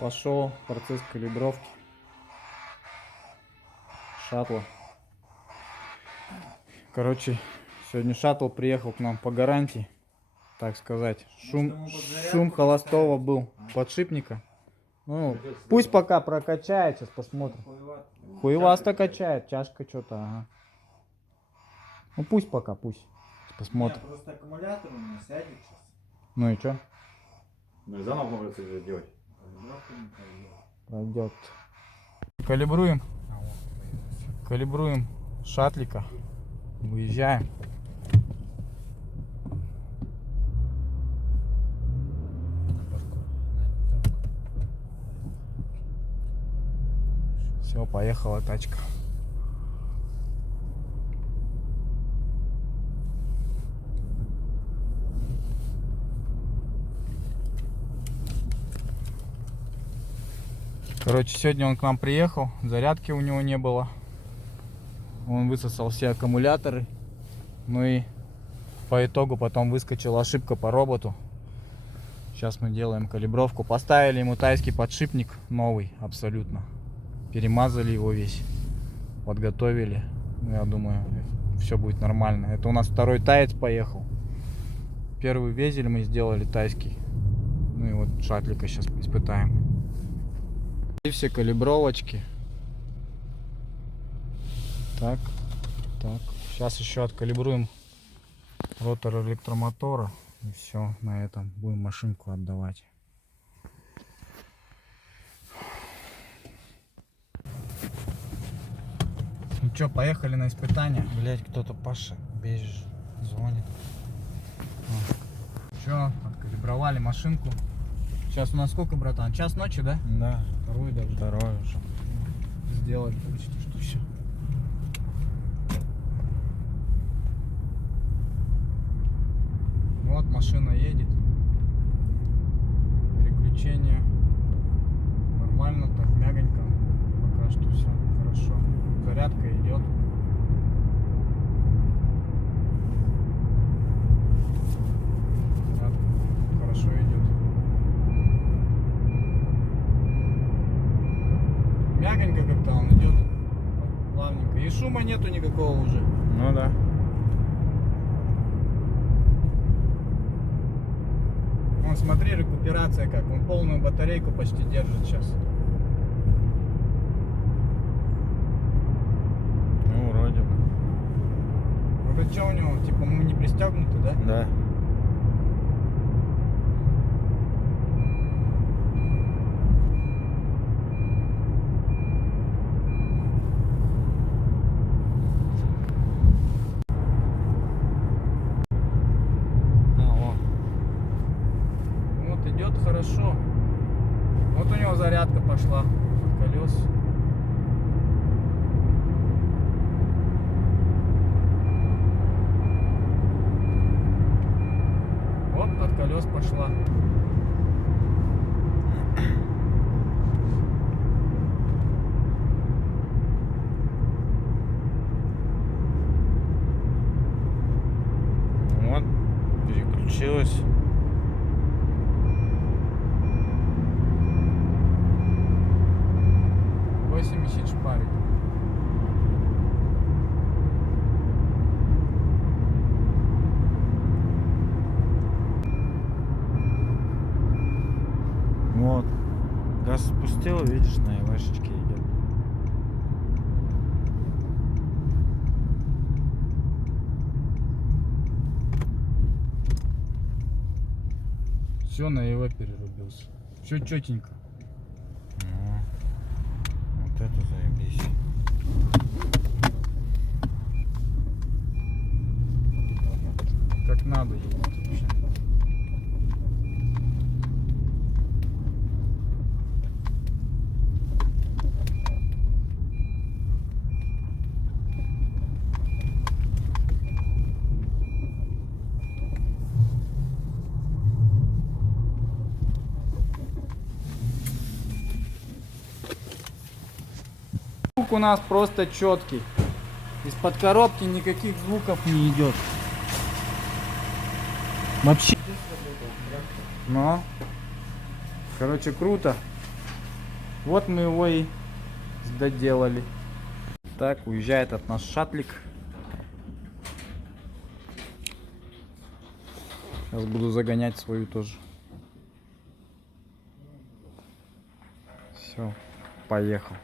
Пошел процесс калибровки шаттла. Короче, сегодня шаттл приехал к нам по гарантии, так сказать. Шум холостого был, подшипника. Ну, пусть пока прокачает, сейчас посмотрим. Хуевасто качает, чашка что-то, ага. Ну пусть пока, пусть. Посмотрим. Просто аккумулятор у меня сядет сейчас. Ну и что? Ну и заново можно это делать. Пройдет. Калибруем. Калибруем шаттлика. Выезжаем. Все, поехала тачка. Короче, сегодня он к нам приехал, зарядки у него не было. Он высосал все аккумуляторы. Ну и по итогу потом выскочила ошибка по роботу. Сейчас мы делаем калибровку. Поставили ему тайский подшипник, новый абсолютно. Перемазали его весь, подготовили. Ну, я думаю, все будет нормально. Это у нас второй таец поехал. Первый везель мы сделали тайский. Ну и вот шаттлика сейчас испытаем. И все калибровочки. Так, так. Сейчас еще откалибруем ротор электромотора. И все, на этом будем машинку отдавать. Ну что, поехали на испытание. Блять, кто-то Паша бежит, звонит. Все, откалибровали машинку. Сейчас у нас сколько, братан? Час ночи, да? Да. Второй даже. Второй уже. Сделали почти что все. Вот машина едет. Переключение нормально, так мягонько. Пока что все хорошо. Зарядка идет. Зарядка хорошо идет. Мягонько как-то он идет. Плавненько. И шума нету никакого уже. Ну да. Вон, смотри, рекуперация как. Он полную батарейку почти держит сейчас. Ну вроде бы. Вот это что у него? Типа мы не пристегнуты, да? Да. Вот идет хорошо. Вот у него зарядка пошла от колес. Вот от колес пошла. Вот. Переключилась. Шпарит. Вот. Газ спустил, видишь, на ивашечке идет. Все, на его перерубился. Все четенько. Ну, вот это заебись. Как надо едет вообще. Звук у нас просто четкий. Из-под коробки никаких звуков не идет. Вообще. Ну, короче, круто. Вот мы его и доделали. Так, уезжает от нас шатлик. Сейчас буду загонять свою тоже. Все, поехал.